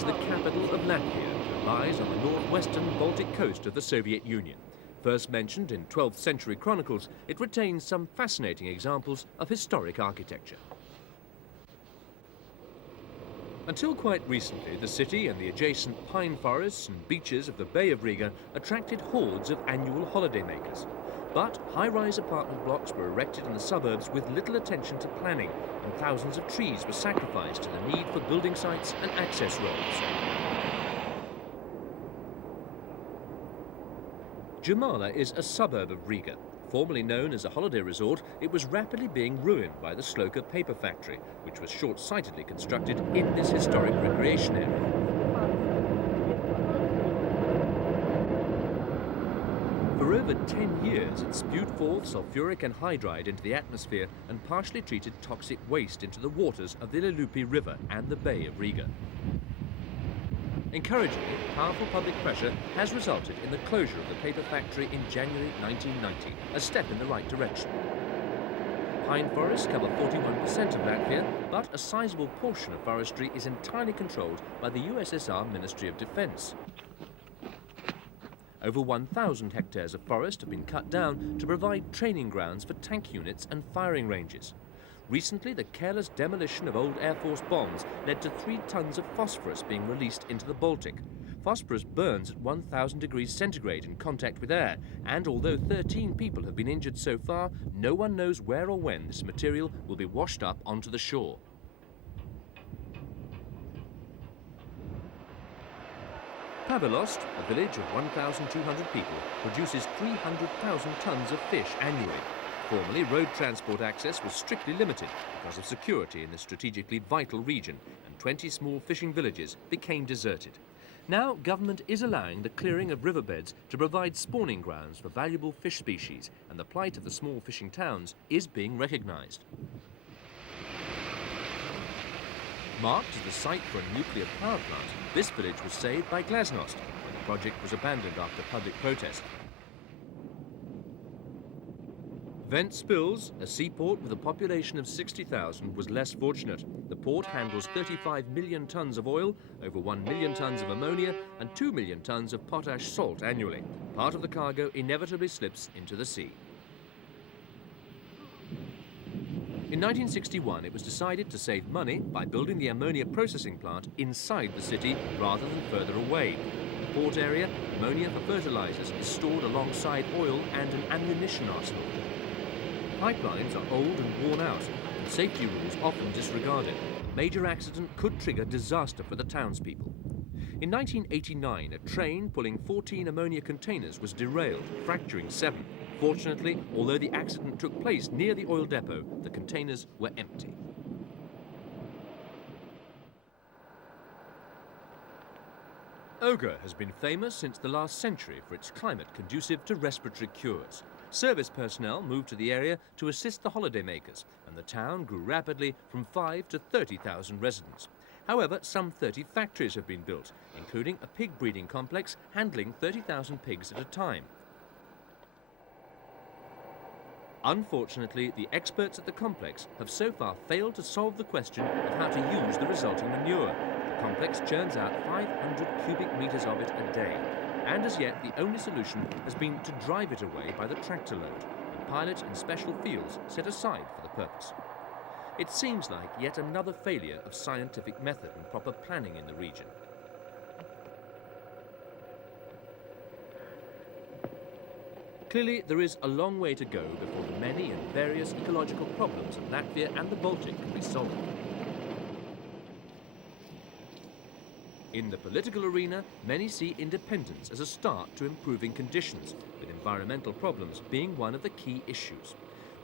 is the capital of Latvia and lies on the northwestern Baltic coast of the Soviet Union. First mentioned in 12th century chronicles, it retains some fascinating examples of historic architecture. Until quite recently, the city and the adjacent pine forests and beaches of the Bay of Riga attracted hordes of annual holidaymakers. But high-rise apartment blocks were erected in the suburbs with little attention to planning, and thousands of trees were sacrificed to the need for building sites and access roads. Jamala is a suburb of Riga. Formerly known as a holiday resort, it was rapidly being ruined by the Sloka paper factory, which was short-sightedly constructed in this historic recreation area. For over 10 years, it spewed forth sulfuric anhydride into the atmosphere and partially treated toxic waste into the waters of the Lilupi River and the Bay of Riga. Encouragingly, powerful public pressure has resulted in the closure of the paper factory in January 1990, a step in the right direction. Pine forests cover 41% of Latvia, but a sizable portion of forestry is entirely controlled by the USSR Ministry of Defense. Over 1,000 hectares of forest have been cut down to provide training grounds for tank units and firing ranges. Recently, the careless demolition of old Air Force bombs led to 3 tons of phosphorus being released into the Baltic. Phosphorus burns at 1,000 degrees centigrade in contact with air, and although 13 people have been injured so far, no one knows where or when this material will be washed up onto the shore. Pavelost, a village of 1,200 people, produces 300,000 tons of fish annually. Formerly, road transport access was strictly limited because of security in the strategically vital region, and 20 small fishing villages became deserted. Now, government is allowing the clearing of riverbeds to provide spawning grounds for valuable fish species, and the plight of the small fishing towns is being recognised. Marked as the site for a nuclear power plant, this village was saved by Glasnost when the project was abandoned after public protest. Ventspils, a seaport with a population of 60,000, was less fortunate. The port handles 35 million tons of oil, over 1 million tons of ammonia, and 2 million tons of potash salt annually. Part of the cargo inevitably slips into the sea. In 1961, it was decided to save money by building the ammonia processing plant inside the city rather than further away. In the port area, ammonia for fertilizers is stored alongside oil and an ammunition arsenal. Pipelines are old and worn out, and safety rules often disregarded. A major accident could trigger disaster for the townspeople. In 1989, a train pulling 14 ammonia containers was derailed, fracturing 7. Fortunately, although the accident took place near the oil depot, the containers were empty. Oga has been famous since the last century for its climate conducive to respiratory cures. Service personnel moved to the area to assist the holidaymakers, and the town grew rapidly from 5 to 30,000 residents. However, some 30 factories have been built, including a pig breeding complex handling 30,000 pigs at a time. Unfortunately, the experts at the complex have so far failed to solve the question of how to use the resulting manure. The complex churns out 500 cubic meters of it a day, and as yet the only solution has been to drive it away by the tractor load, and pilot and special fields set aside for the purpose. It seems like yet another failure of scientific method and proper planning in the region. Clearly, there is a long way to go before the many and various ecological problems of Latvia and the Baltic can be solved. In the political arena, many see independence as a start to improving conditions, with environmental problems being one of the key issues.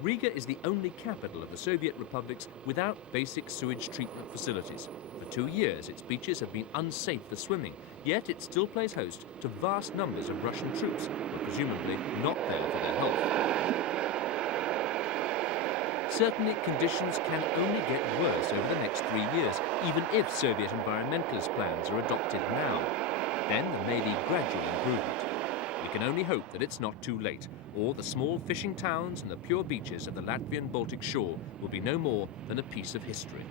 Riga is the only capital of the Soviet republics without basic sewage treatment facilities. For 2 years, its beaches have been unsafe for swimming, yet it still plays host to vast numbers of Russian troops, who are presumably not there for their health. Certainly, conditions can only get worse over the next 3 years, even if Soviet environmentalist plans are adopted now. Then there may be gradual improvement. We can only hope that it's not too late, or the small fishing towns and the pure beaches of the Latvian Baltic shore will be no more than a piece of history.